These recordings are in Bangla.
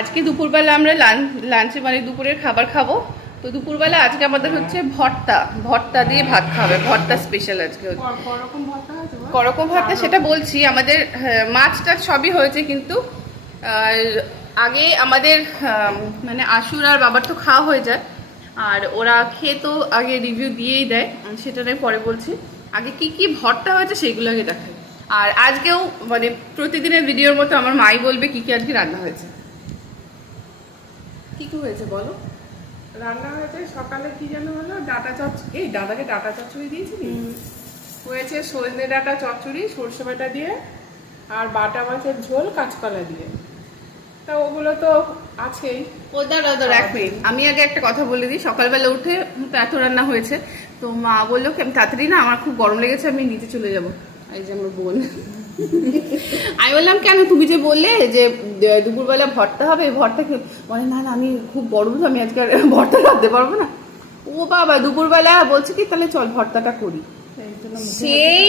আজকে দুপুরবেলা আমরা লাঞ্চে মানে দুপুরের খাবার খাবো। তো দুপুরবেলা আজকে আমাদের হচ্ছে ভর্তা দিয়ে ভাত খাবে। ভর্তা স্পেশাল আজকে করকম ভর্তা, সেটা বলছি। আমাদের মাছ টাছ সবই হয়েছে, কিন্তু আগে আমাদের মানে আশুর আর বাবার তো খাওয়া হয়ে যায়, আর ওরা খেয়ে তো আগে রিভিউ দিয়েই দেয়, সেটা নয় পরে বলছি। আগে কি কি ভর্তা হয়েছে সেগুলো আগে দেখাই। আর আজকেও মানে প্রতিদিনের ভিডিওর মতো আমার মাই বলবে কি কি আজকে রান্না হয়েছে। কি কি হয়েছে বলো? রান্না হয়েছে সকালে কি যেন হলো, ডাটা চচ্চড়ি। এই দাদাকে ডাটা চচ্চড়ি দিয়েছিলি? হয়েছে সজনে ডাটা চচ্চড়ি সরষে বাটা দিয়ে, আর বাটা মাছের ঝোল কাঁচকলা দিয়ে। তা ওগুলো তো আছেই। ওদার এক মিনিট, আমি আগে একটা কথা বলে দিই। সকালবেলা উঠে এত রান্না হয়েছে, তো মা বললো কি আমি তাড়াতাড়ি না, আমার খুব গরম লেগেছে, আমি নিচে চলে যাবো। এই যে আমার বোন। আমি বললাম কেন, তুমি যে বললে যে দুপুরবেলা ভর্তা হবে, ভর্তা বলে না না আমি খুব বড়, আমি আজকে ভর্তা রাখতে পারবো না। ও বাবা, দুপুরবেলা বলছে কি তাহলে চল ভর্তাটা করি। সেই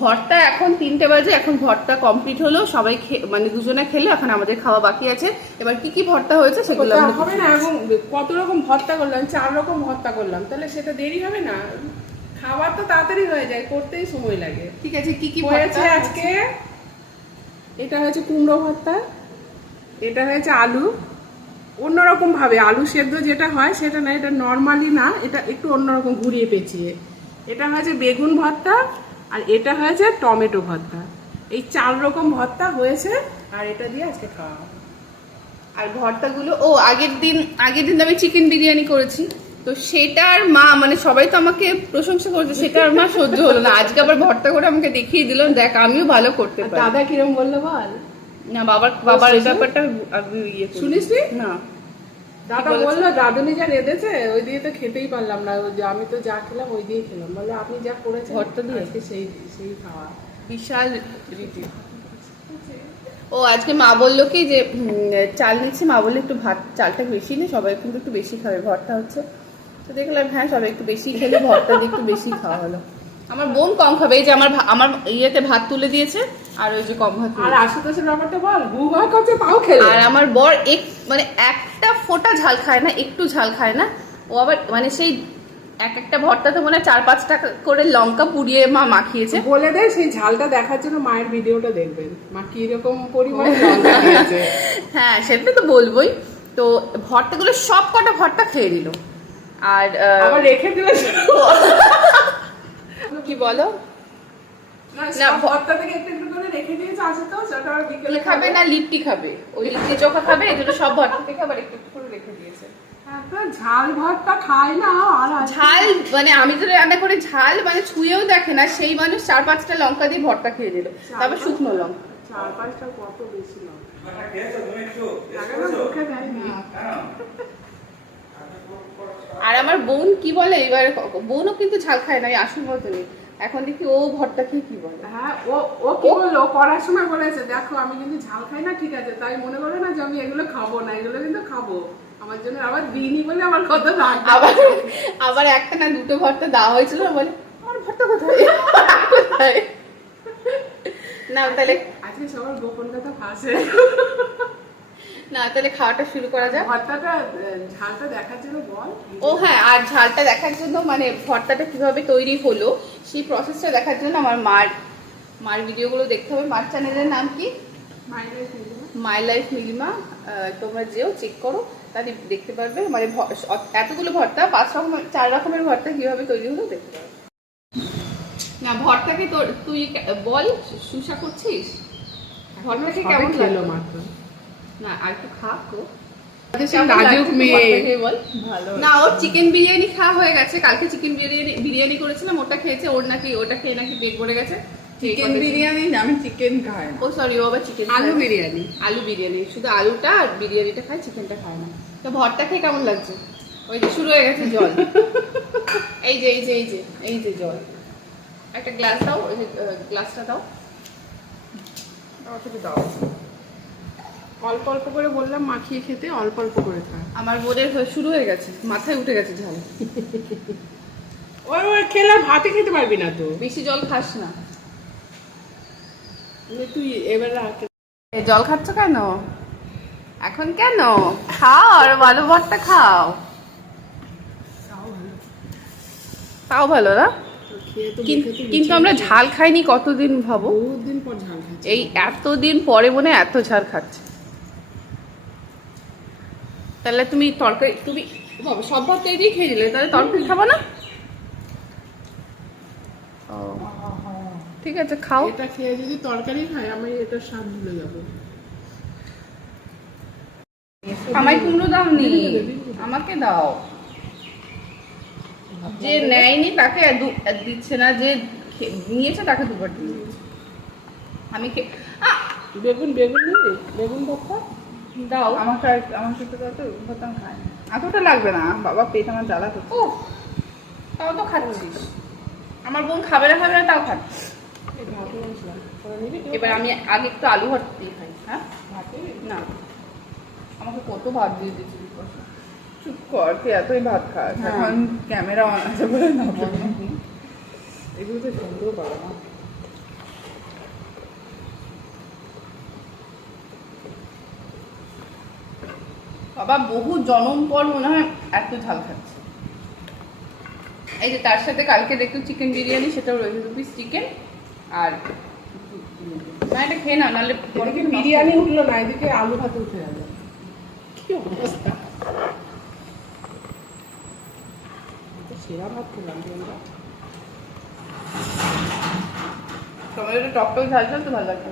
ভর্তা এখন 3টে বাজে, এখন ভর্তা কমপ্লিট হলো, সবাই মানে দুজনে খেলে, এখন আমাদের খাওয়া বাকি আছে। এবার কি কি ভর্তা হয়েছে সেগুলো হবে না। এখন কত রকম ভর্তা করলাম, 4 রকম ভর্তা করলাম, তাহলে সেটা দেরি হবে না? খাবার তো তাড়াতাড়ি হয়ে যায়, করতেই সময় লাগে। ঠিক আছে, কি কি হয়েছে আজকে? এটা হয়েছে কুমড়ো ভর্তা, এটা হয়েছে আলু অন্যরকম ভাবে, আলু সেদ্ধ যেটা হয় সেটা না, এটা নর্মালি না, এটা একটু অন্যরকম ঘুরিয়ে পেঁচিয়ে। এটা হয়েছে বেগুন ভর্তা, আর এটা হয়েছে টমেটো ভর্তা। এই 4 রকম ভর্তা হয়েছে, আর এটা দিয়ে আজকে খাওয়া হবে। আর ভর্তাগুলো আগের দিন আমি চিকেন বিরিয়ানি করেছি, তো সেটার মা মানে সবাই তো আমাকে প্রশংসা করেছে, সেটার মা সহ্য হলো না। আজকে আবার ভর্তা করে আমাকে দেখিয়ে দিলাম, দেখ আমিও ভালো করতে পারি। দাদা কিরম বললো বল? না বাবার এই ব্যাপারটা শুনিস না। দাদা বললো দাদুনি যা রেঁধেছে ওই দিয়ে তো খেতেই পারলাম না, আমি তো যা খেলাম ওই দিয়ে খেলাম। বলে আপনি যা করেছেন ভর্তা দিয়ে সেই খাওয়া বিশাল রীতি। আজকে মা বললো কি যে চাল নিচ্ছি, মা বললো একটু ভাত চালটা বেশি নেই, সবাই কিন্তু একটু বেশি খাবে, ভর্তা হচ্ছে। তো দেখলাম হ্যাঁ সবাই একটু বেশি খেলে, ভর্তা দিয়ে একটু বেশি খাওয়া হলো। আমার বোন কম খাবে, এই যে আমার ইয়েতে ভাত তুলে দিয়েছে, আর ওই যে কম ভাত। আর আশুতোষের ব্যাপারটা বল, গুগা করছে পাও খেলে। আর আমার বর মানে একটা ফোঁটা ঝাল খায় না, একটু ঝাল খায় না। ও আবার মানে সেই একটা ভর্তাতে মনে হয় 4-5টা করে লঙ্কা পুড়িয়ে মা মাখিয়েছে। বলে দেয় সেই ঝালটা দেখার জন্য মায়ের ভিডিওটা দেখবেন, মা কিরকম পরিমাণে লঙ্কা দিয়েছে। হ্যাঁ সেটা তো বলবোই। তো ভর্তাগুলো সব কটা ভর্তা খেয়ে দিল, আর আবার রেখে দিল। কি বলো? না ভর্তা থেকে একটু একটু করে রেখে দিয়েছে, আছে তো সেটা আর বিকেলে খাবে না, লিট্টি খাবে, ওই লিট্টি চোখা খাবে, এগুলো সব ভর্তা থেকে আবার একটু একটু করে রেখে দিয়েছে। ঝাল ভর্তা খায় না, আর ঝাল মানে আমি তো রান্না করে ঝাল মানে ছুঁয়েও দেখে না, সেই মানুষ 4-5টা লঙ্কা দিয়ে ভর্তা খেয়ে দিল, তারপর শুকনো লঙ্কা। 4-5টা কত বেশি লঙ্কা। আর আমার বোন কি বলে, এবার বোনও কিন্তু ঝাল খায় না, আসল মতনই। এখন দেখি ও ভর্তা খেয়ে কি বলে। হ্যাঁ ও কি বললো, পড়াশোনা করেছে, দেখো আমি কিন্তু ঝাল খাই না, ঠিক আছে, তাই মনে করে না যে আমি এগুলো খাবো না, এগুলো কিন্তু খাবো, আমার জন্য আবার দিইনি বলে আমার কত রাগ। আবার একটা না 2টো ভর্তা দেওয়া হয়েছিল, বলে আমার ভর্তা কোথায়? না তাহলে আজকে সবার গোপন কথা ফাঁসে না, তাহলে খাওয়াটা শুরু করা যাক। ভর্তাটা ঝালটা দেখার জন্য বল। হ্যাঁ, আর ঝালটা দেখার জন্য মানে ভর্তাটা কিভাবে তৈরি হলো সেই প্রসেসটা দেখার জন্য আমার মার ভিডিওগুলো দেখতে হবে। মার চ্যানেলের নাম কি? My life Nilima. তোমরা যেও চেক করো, তাহলে দেখতে পারবে মানে এতগুলো ভর্তা 4 রকমের ভর্তা কিভাবে তৈরি হলো দেখতে পারবে। না ভর্তাকে তুই বল, সুসা করছিস? ভর্তাকে কেমন খেলো মাত্র না, আর একটু খাকো। না ওর চিকেন বিরিয়ানি খাওয়া হয়ে গেছে, কালকে চিকেন বিরিয়ানি করেছিলাম, ওটা খেয়েছে, ওটা খেয়ে নাকি পেট ভরে গেছে। চিকেন বিরিয়ানি আমি চিকেন খাই না। সরি, ও আবার চিকেন আলু বিরিয়ানি শুধু আলুটা আর বিরিয়ানিটা খায়, চিকেনটা খায় না। তো ভর্তা খেয়ে কেমন লাগছে? ওই যে শুরু হয়ে গেছে জল। এই যে জল, একটা গ্লাস দাও, ওই যে গ্লাসটা দাও, দাও। অল্প অল্প করে বললাম মাখিয়ে খেতে, অল্প অল্প করে খা। আমার বোনের শুরু হয়ে গেছে, মাথায় উঠে গেছে ঝাল। ওই খেলে ভাতে খেতে পারবি না তো, বেশি জল খাস না তুই এবার জল খাচ্ছ কেন? এখন কেন? খাও আর আলু ভর্তা খাও। তাও ভালো না? খেয়ে তো কিন্তু আমরা ঝাল খাইনি কতদিন ভাবো, বহুত দিন পর ঝাল খাচ্ছি। এই এতদিন পরে মনে হয় এত ঝাল খাচ্ছে। তাহলে তুমি তরকারি, তুমি বাবা সব ভাত এই দিয়ে খেয়ে দিলে, তাহলে তরকারি খাবো না? ও ঠিক আছে, খাও। এটা খেয়ে যদি তরকারি খাই আমি এটা স্বাদ ভুলে যাবো। আমায় কুমড়ো দাওনি, আমাকে দাও। যে নেয়নি তাকে দিচ্ছে না, যে নিয়েছে তাকে দুবার দিচ্ছে। আমি বেগুন বেগুন নেই, বেগুন ভর্তা দাও আমাকে, আমাকে তো দাও তো, ভর্তা আমি খাই না। এতটা লাগবে না বাবা, পেট আমার জ্বালা করছে। ও তাও তো খাচ্ছিস, আমার বোন খাবে না তাও খাচ্ছিস। এই ভাতে মশলা করে নিবি তো? এবার আমি আগে একটু আলু ভর্তা দিয়ে খাই। হ্যাঁ ভাতে না, আমাকে কত ভাত দিয়ে দিয়েছিস। চুপ কর, তুই এতই ভাত খাস, হ্যাঁ। এখন ক্যামেরা অন আছে বলে না। এগুলো তো সুন্দর পারে না। বাবা বহু জনম পর মনে হয় এত ঝাল খাচ্ছে। এই যে তার সাথে কালকে দেখতো চিকেন বিরিয়ানি, সেটাও রয়েছে, 2 পিস চিকেন আর না, এটা খেয়ে না, নাহলে পরে এদিকে কিন্তু বিরিয়ানি উঠলো না, এদিকে আলু ভাতে উঠে যাবে। কি অবস্থা! তো সেরা ভাত খেলাম আমরা। টমেটোটা টক টক ঝাল ঝাল তো ভালো লাগবে।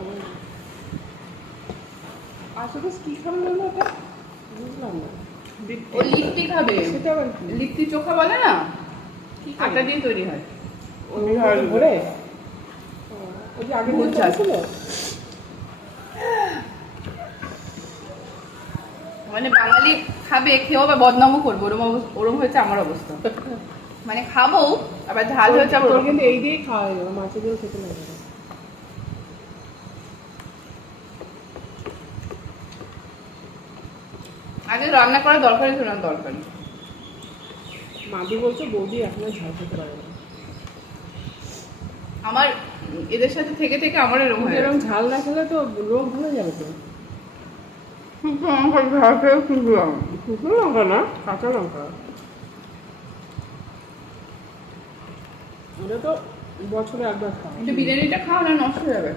আসলে কি খাওয়া হলো এটা বুঝলাম না। ও লিট্টি খাবে, সেটা আবার কি? লিট্টি চোখা বলে না, কি আটা দিয়ে তৈরি হয়। ওই ঘরে ওই যে আগে ভুল দিন চাল। ছিল। মানে বাঙালি খাবে, খেয়েও আবার বদনামও করবো, ওরম হয়েছে আমার অবস্থা। মানে খাবো আবার ঝাল হয়েছে আবার তোর ওরকম। কিন্তু এই দিয়েই খাওয়া হয়ে যাবে, মাছের দিয়ে খেতে লাগবে না। আগে রান্না করা দরকারই ছিল না, দরকারি। মাদু বলছে বৌদি এখনো ঝাল খেতে পারে না। আমার এদের সাথে থেকে থেকে আমার এরকম হয়ে এরকম ঝাল না খেলে তো রোগ ধরে যাবে তো। শুকনো লঙ্কা না, কাঁচা লঙ্কা। এটা তো বছরে একবার খাওয়া। বিরিয়ানিটা খাও না, নষ্ট হয়ে যাবে।